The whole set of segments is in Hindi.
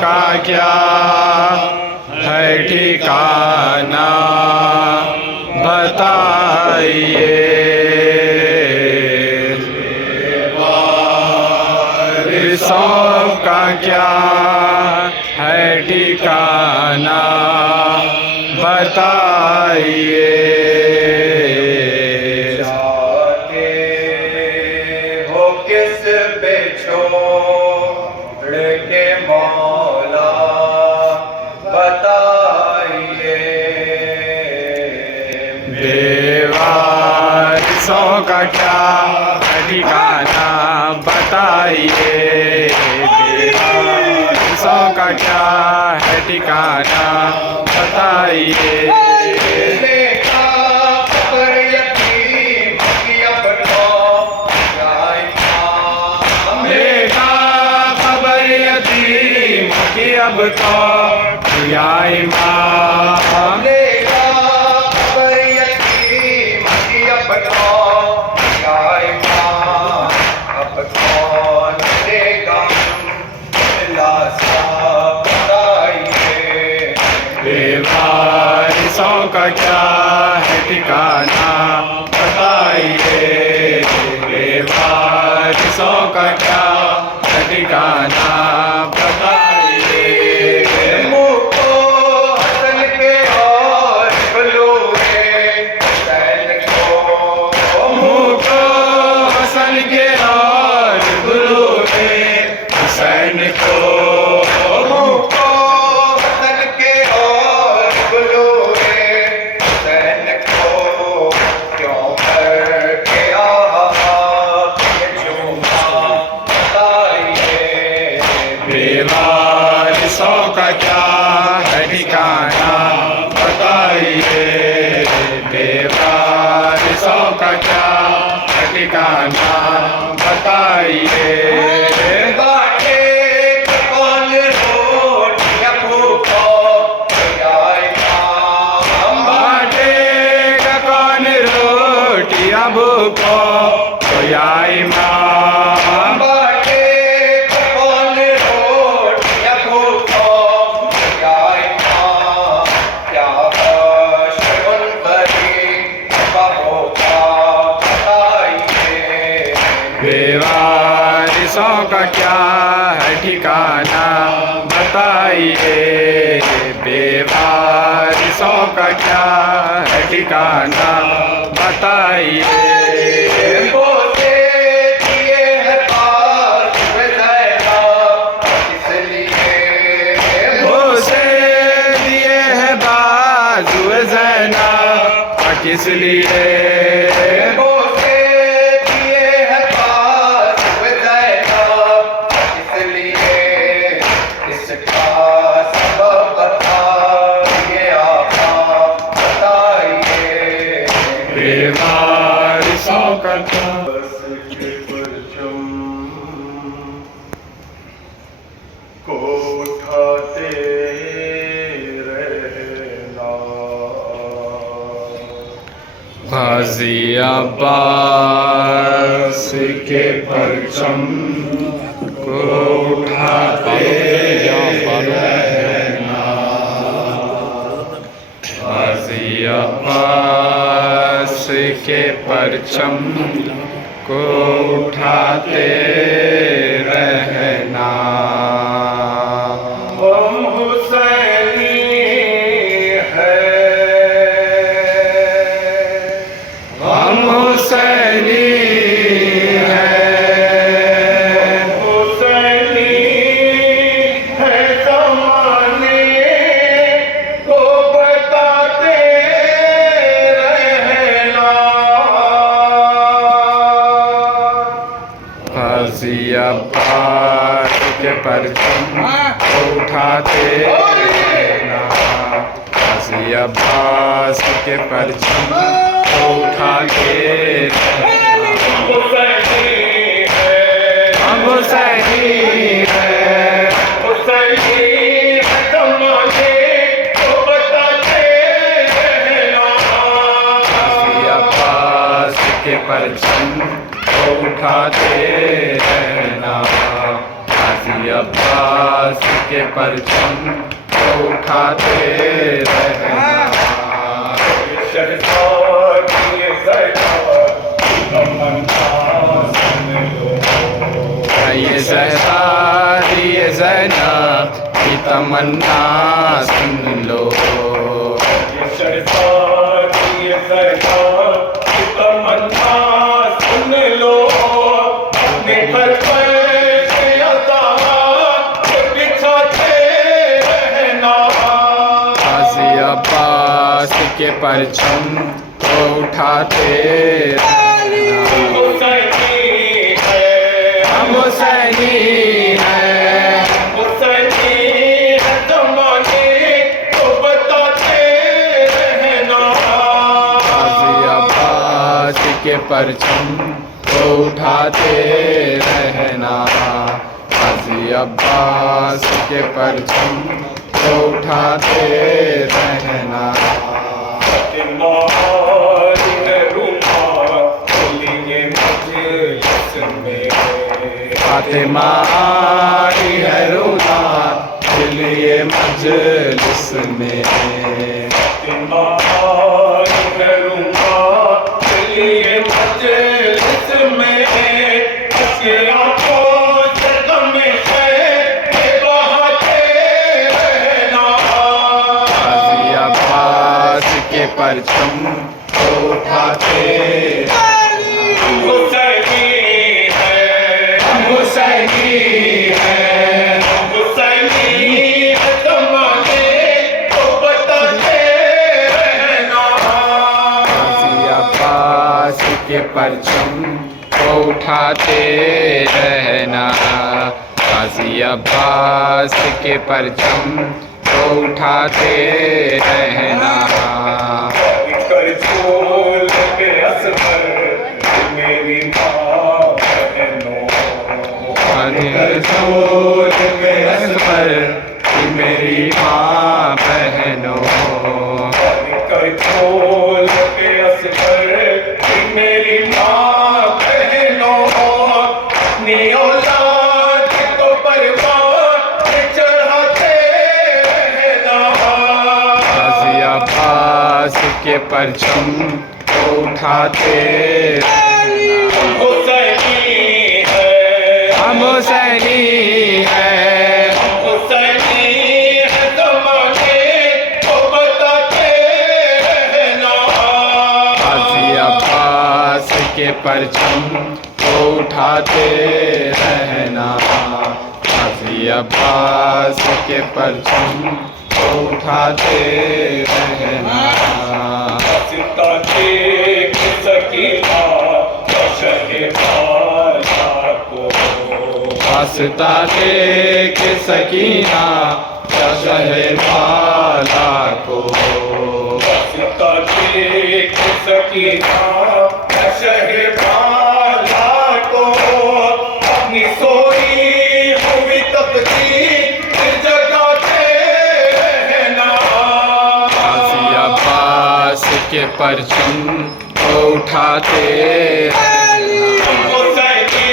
का क्या है ठिकाना बताइए। वारिसों का क्या है ठिकाना बताइए। जाते हो किस पे छोड़ के मौला बताइए। बेवारिसों का क्या है ठिकाना बताइए। बेवारिसों का क्या है ठिकाना बताइए। अब तो या इमाम लेगा खबर यतीम की अब तो या इमाम। अब कौन देगा दिलासा बताइए। बेवारिसों का क्या है ठिकाना बताइए। बेवारिसों का क्या है ठिकाना बताइए। बेवारिसों का क्या है ठिकाना बताइए। बेवारिसों का क्या है ठिकाना बताइए। बाटे कौन रोटियां भूखो या इमाम। बाटे का कौन रोटियां भूखो या इमाम। बाटे कौन रोटियां भूखो या इमाम। क्या बशर बरी होगा बताइए। बेवारिसों का क्या है ठिकाना बताइए। बेवारिसों का क्या है ठिकाना बताइए। बोसे दिए है पास ज़ैना इसलिए। उसे दिए है बाजुए ज़ैना किस लिए। बोसे दिए है पास ज़ैना इसलिए। इसका सबब बताइए आका बताइए। बेवारिसों का क्या बस के परचम को उठाते रहना। गाज़ी अब्बास के परचम को उठाते रहना। गाज़ी अब्बास के परचम को उठाते रहना। हम हुसैनी हैं। हम हुसैनी हैं। हुसैनी है ज़माने को बताते रहना। गाज़ी अब्बास के परचम को उठाते रहना। गाज़ी अब्बास के परचम को उठाते रहना। हुसैनी है। हम हुसैनी हैं। हुसैनी है ज़माने को बताते रहना। गाज़ी अब्बास के परचम को उठाते रहना। गाज़ी गाजी अब्बास के परचम को उठाते रहना। शहजादी तमन्ना सुन लो, ये शहजादी ज़ैनब की तमन्ना सुन लो। शहजादी की तमन्ना सुन लो, अपने घर पर बिछाते रहना। गाजी अब्बास के परचम को उठाते रहना। हुसैनी है, हम हुसैनी हैं, हुसैनी है ज़माने को बताते रहना। गाजी अब्बास के परचम को उठाते रहना। गाजी अब्बास के परचम को उठाते रहना। फातिमा आई है रोज़ा लिए मजलिस में। गाजी अब्बास के परचम को उठाते हुसैनी है, हम हुसैनी हैं, हुसैनी है ज़माने को बताते रहना। गाजी अब्बास के परचम को उठाते रहना। गाजी अब्बास के परचम को उठाते रहना। कर झोल के असर मेरी माँ बहनों, झोल में असफर कि मेरी माँ बहनों। कर झोल के असर मेरी माँ बहनों, अपनी औलाद को परवान चढ़ाते रहना। गाजी अब्बास के परचम को उठाते रहना। हुसैनी है, हम हुसैनी हैं, हुसैनी है ज़माने को बताते रहना। गाजी अब्बास के परचम को उठाते रहना। गाजी अब्बास के परचम को उठाते रहना। सीता देख सकीना शहबाला को, वास्ता देख सकीना शहबाला को। सीता देख सकीना शहबाला को, अपनी सोई हुई तकदीर जगाते रहना। गाजी अब्बास के परचम को उठाते रहना। हुसैनी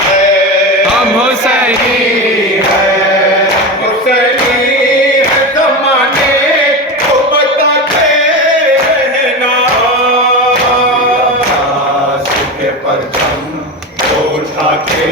है, हम हुसैनी हैं, हुसैनी है ज़माने को बताते रहना। अब्बास के परचम को उठाते